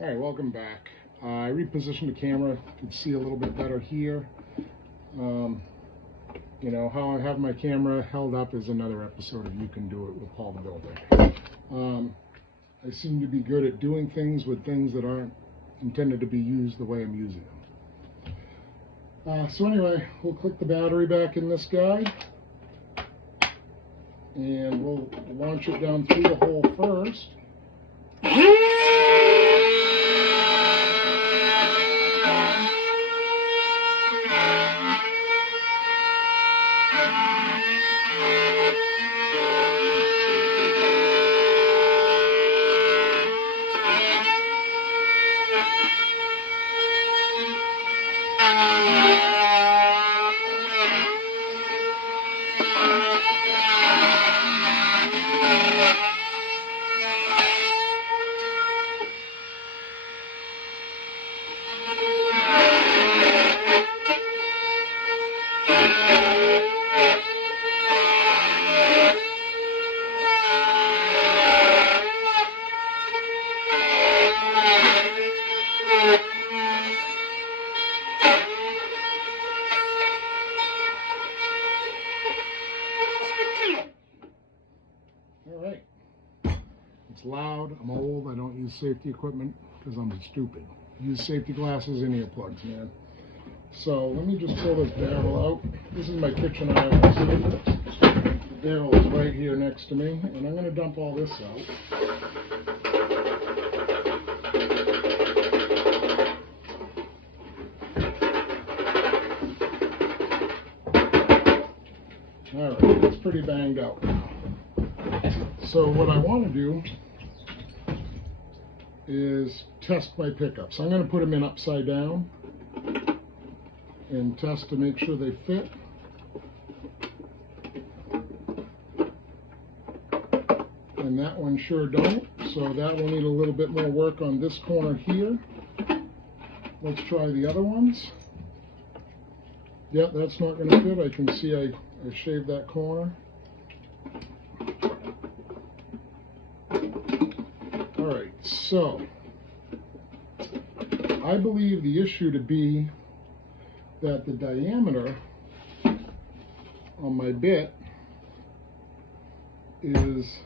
All right, welcome back. I repositioned the camera. You can see a little bit better here. You know, how I have my camera held up is another episode of You Can Do It with Paul the Builder. I seem to be good at doing things with things that aren't intended to be used the way I'm using them. So anyway, we'll click the battery back in this guy. And we'll launch it down through the hole first. Alright, it's loud, I'm old, I don't use safety equipment because I'm stupid. Use safety glasses and earplugs, man. So let me just pull this barrel out. This is my kitchen island. The barrel is right here next to me, and I'm going to dump all this out. Alright, it's pretty banged out now. So what I want to do is test my pickups. I'm going to put them in upside down and test to make sure they fit. And that one sure don't, so that will need a little bit more work on this corner here. Let's try the other ones. Yep, that's not going to fit. I can see I shaved that corner. Alright, so I believe the issue to be that the diameter on my bit is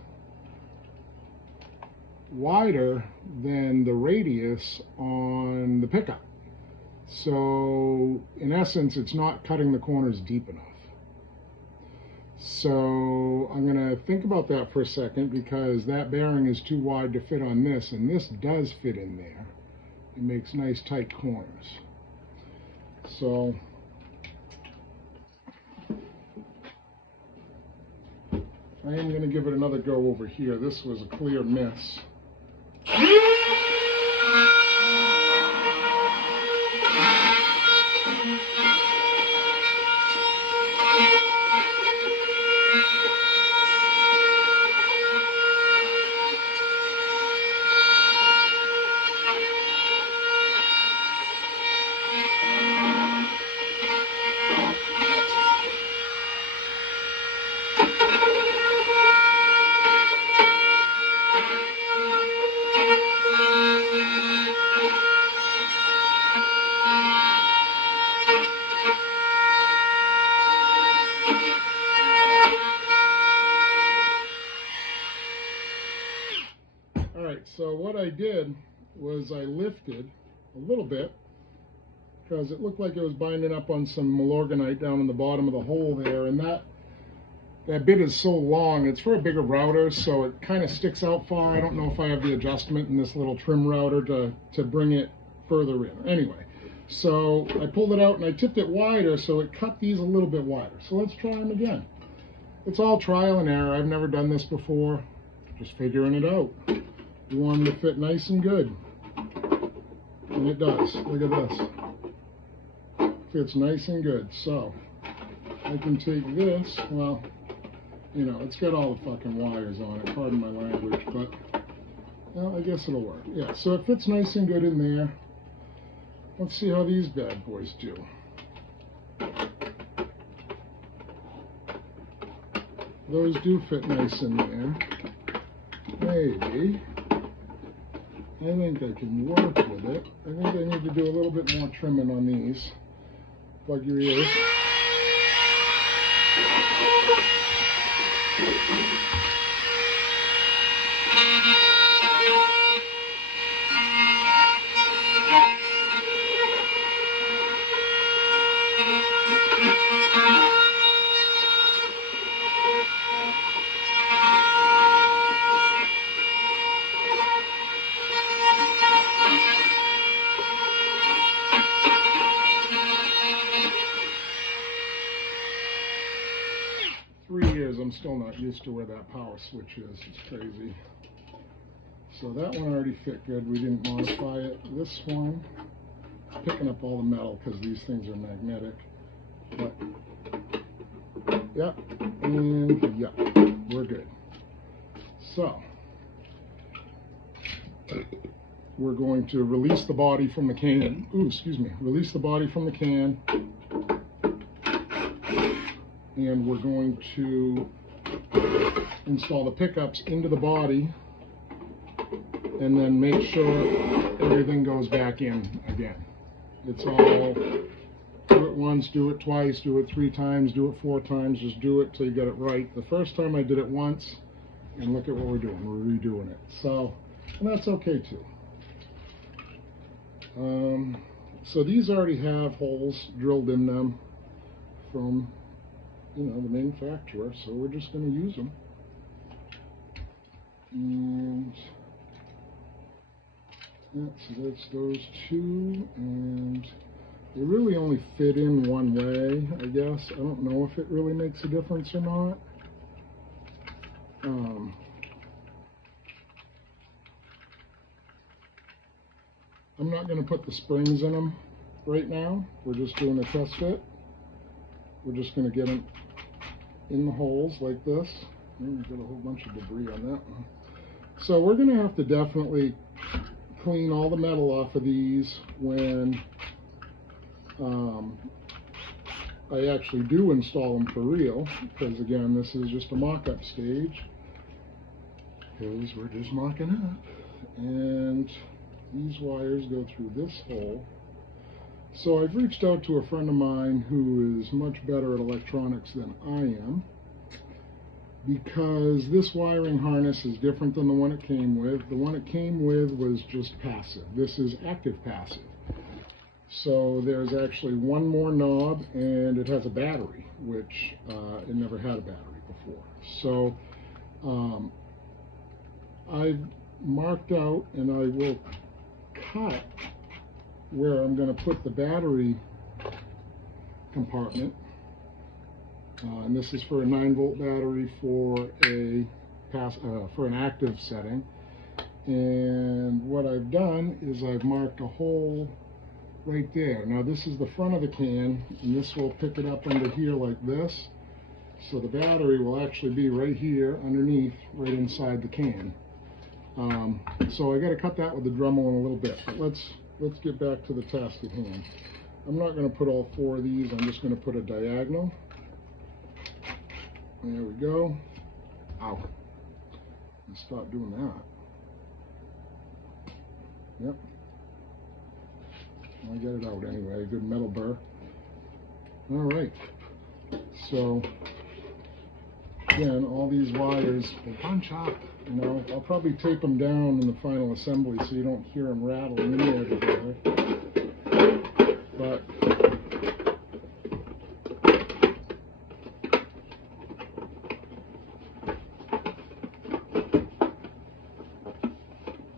wider than the radius on the pickup. So in essence, it's not cutting the corners deep enough. So I'm going to think about that for a second, because that bearing is too wide to fit on this, and this does fit in there. It makes nice tight corners. So I am going to give it another go over here. This was a clear miss. So what I did was I lifted a little bit, because it looked like it was binding up on some Milorganite down in the bottom of the hole there, and that bit is so long. It's for a bigger router, so it kind of sticks out far. I don't know if I have the adjustment in this little trim router to bring it further in. Anyway, so I pulled it out and I tipped it wider, so it cut these a little bit wider. So let's try them again. It's all trial and error. I've never done this before. Just figuring it out. You want them to fit nice and good. And it does. Look at this. Fits nice and good. So I can take this, well, you know, it's got all the fucking wires on it, pardon my language, but well, I guess it'll work. Yeah, so it fits nice and good in there. Let's see how these bad boys do. Those do fit nice in there. Maybe. I think I can work with it. I think I need to do a little bit more trimming on these. Plug your ears. 3 years, I'm still not used to where that power switch is. It's crazy. So that one already fit good. We didn't modify it. This one, picking up all the metal because these things are magnetic. But, yep, and yep, we're good. So, we're going to release the body from the can. Ooh, excuse me. Release the body from the can. And we're going to install the pickups into the body and then make sure everything goes back in again. It's all, do it once, do it twice, do it 3 times, do it 4 times, just do it till you get it right. The first time I did it once, and look at what we're doing, we're redoing it. So, and that's okay too. So these already have holes drilled in them from, you know, the manufacturer, so we're just going to use them. And yeah, so that's those 2, and they really only fit in one way, I guess. I don't know if it really makes a difference or not. I'm not going to put the springs in them right now. We're just doing a test fit. We're just going to get them in the holes like this. We've got a whole bunch of debris on that one. So we're going to have to definitely clean all the metal off of these when I actually do install them for real, because again, this is just a mock-up stage, because we're just mocking up. And these wires go through this hole. So I've reached out to a friend of mine who is much better at electronics than I am, because this wiring harness is different than the one it came with. The one it came with was just passive. This is active passive. So there's actually one more knob, and it has a battery, which it never had a battery before. So I've marked out, and I will cut where I'm going to put the battery compartment. And this is for a 9-volt battery for an active setting. And what I've done is I've marked a hole right there. Now this is the front of the can, and this will pick it up under here like this. So the battery will actually be right here underneath, right inside the can. So I got to cut that with the Dremel in a little bit. But let's get back to the task at hand. I'm not going to put all 4 of these. I'm just going to put a diagonal. There we go. Ow. Let's stop doing that. Yep. I get it out anyway. A good metal burr. All right. So again, all these wires will bunch up. You know, I'll probably tape them down in the final assembly so you don't hear them rattling in there together. But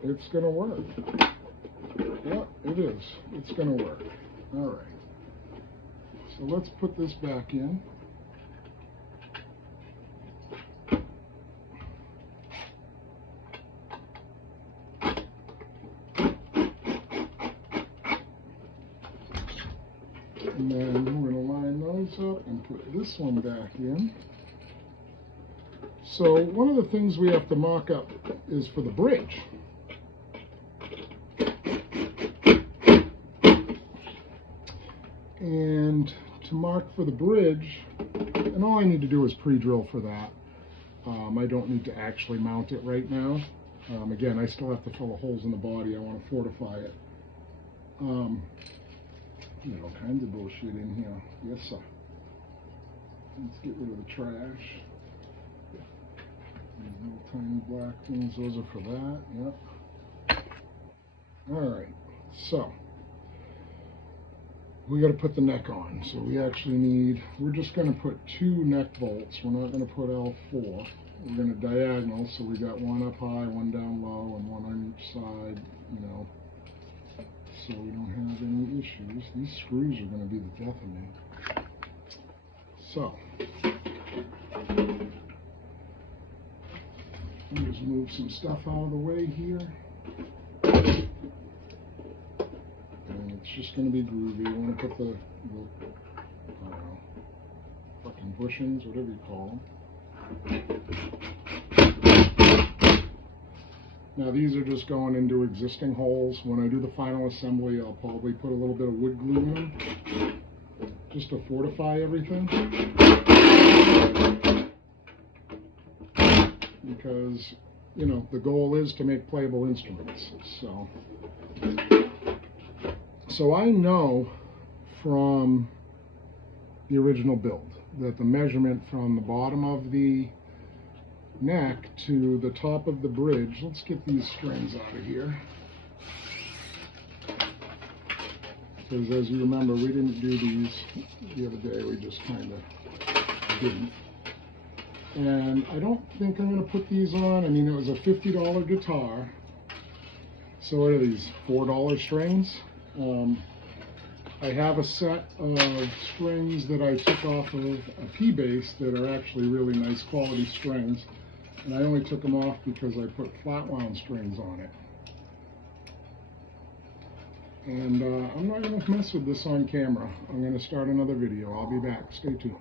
it's going to work. Yeah, it is. It's going to work. All right. So let's put this back in. And then we're going to line those up and put this one back in. So one of the things we have to mock up is for the bridge. And to mark for the bridge, and all I need to do is pre-drill for that. I don't need to actually mount it right now. Again, I still have to fill the holes in the body. I want to fortify it. There's all kinds of bullshit in here. Yes, sir. Let's get rid of the trash. These little tiny black things, those are for that. Yep. Alright, so we got to put the neck on. So we actually need, we're just going to put 2 neck bolts. We're not going to put L4. We're going to diagonal, so we got one up high, one down low, and one on each side, you know, so we don't have any issues. These screws are going to be the death of me. So, let me just move some stuff out of the way here. And it's just going to be groovy. I want to put the I don't know, fucking bushings, whatever you call them. Now these are just going into existing holes. When I do the final assembly, I'll probably put a little bit of wood glue in them, just to fortify everything. Because, you know, the goal is to make playable instruments. So I know from the original build that the measurement from the bottom of the neck to the top of the bridge, let's get these strings out of here, because as you remember, we didn't do these the other day, we just kind of didn't. And I don't think I'm going to put these on. I mean, it was a $50 guitar, so what are these, $4 strings? I have a set of strings that I took off of a P-Bass that are actually really nice quality strings, and I only took them off because I put flat wound strings on it. And I'm not going to mess with this on camera. I'm going to start another video. I'll be back. Stay tuned.